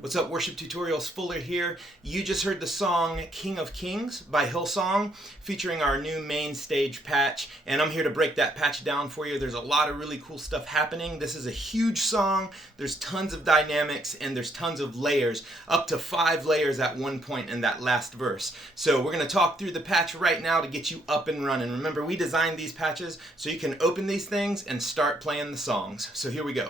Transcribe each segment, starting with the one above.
What's up, Worship Tutorials? Fuller here. You just heard the song King of Kings by Hillsong featuring our new MainStage Patch, and I'm here to break that patch down for you. There's a lot of really cool stuff happening. This is a huge song. There's tons of dynamics and there's tons of layers, up to 5 layers at one point in that last verse. So we're going to talk through the patch right now to get you up and running. Remember, we designed these patches so you can open these things and start playing the songs. So here we go.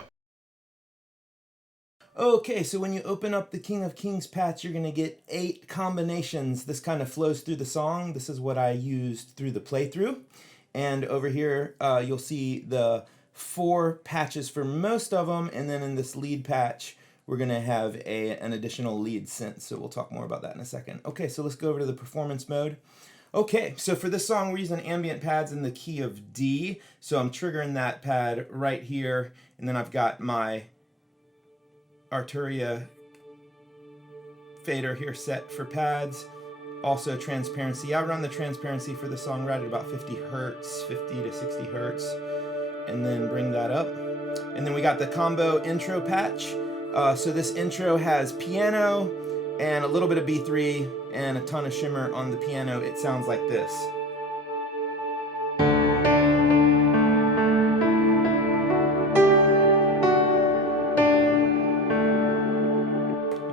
Okay, so when you open up the King of Kings patch, you're going to get 8 combinations. This kind of flows through the song. This is what I used through the playthrough. And over here, you'll see the 4 patches for most of them. And then in this lead patch, we're going to have an additional lead synth. So we'll talk more about that in a second. Okay, so let's go over to the performance mode. Okay, so for this song, we're using ambient pads in the key of D. So I'm triggering that pad right here. And then I've got my Arturia fader here set for pads. Also transparency. I run the transparency for the song right at about 50 hertz, 50 to 60 hertz, and then bring that up. And then we got the combo intro patch. So this intro has piano and a little bit of B3 and a ton of shimmer on the piano. It sounds like this.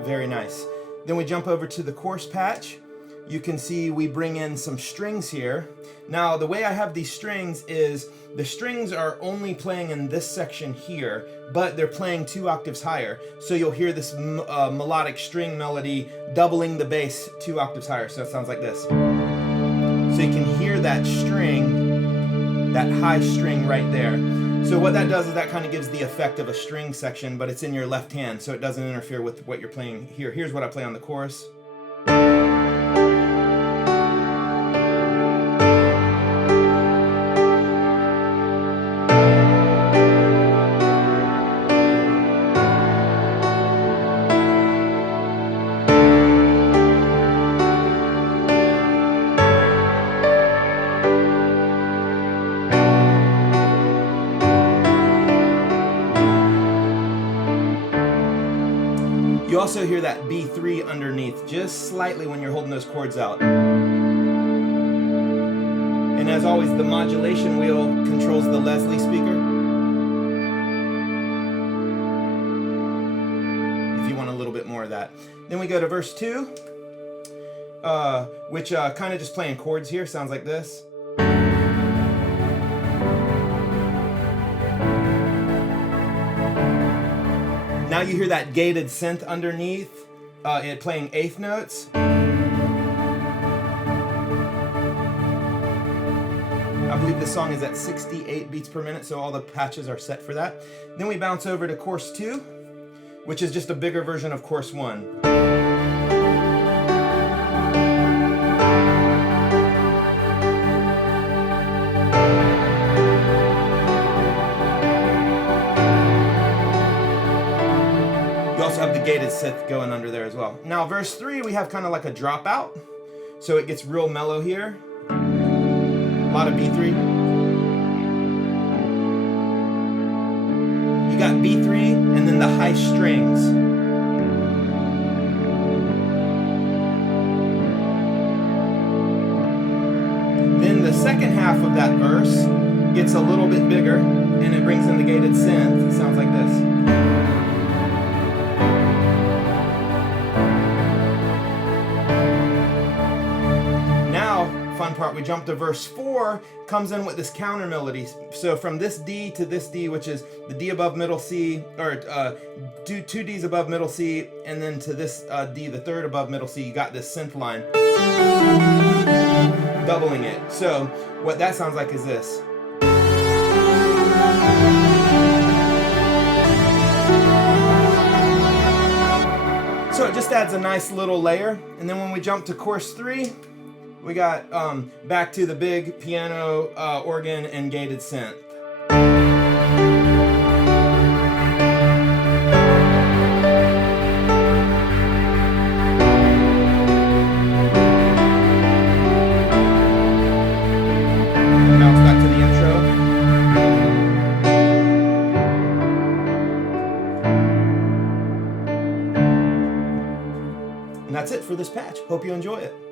Very nice. Then we jump over to the chorus patch. You can see we bring in some strings here. Now the way I have these strings is the strings are only playing in this section here, but they're playing 2 octaves higher. So you'll hear this melodic string melody doubling the bass 2 octaves higher. So it sounds like this. So you can hear that string, that high string right there. So what that does is that kind of gives the effect of a string section, but it's in your left hand, so it doesn't interfere with what you're playing here. Here's what I play on the chorus. You also hear that B3 underneath, just slightly when you're holding those chords out. And as always, the modulation wheel controls the Leslie speaker. If you want a little bit more of that. Then we go to verse 2, which kind of just playing chords here, sounds like this. Now you hear that gated synth underneath, it playing 8th notes. I believe this song is at 68 beats per minute, so all the patches are set for that. Then we bounce over to chorus 2, which is just a bigger version of chorus 1. Have the gated synth going under there as well. Now verse 3, we have kind of like a dropout, so it gets real mellow here. A lot of B3. You got B3 and then the high strings. Then the second half of that verse gets a little bit bigger and it brings in the gated synth. It sounds like this. Fun part, we jump to verse 4, comes in with this counter melody. So from this D to this D, which is the D above middle C, or 2 Ds above middle C, and then to this D, the 3rd above middle C, you got this synth line doubling it. So what that sounds like is this. So it just adds a nice little layer. And then when we jump to chorus 3, we got back to the big piano, organ, and gated synth. Bounce back to the intro. that's it for this patch. Hope you enjoy it.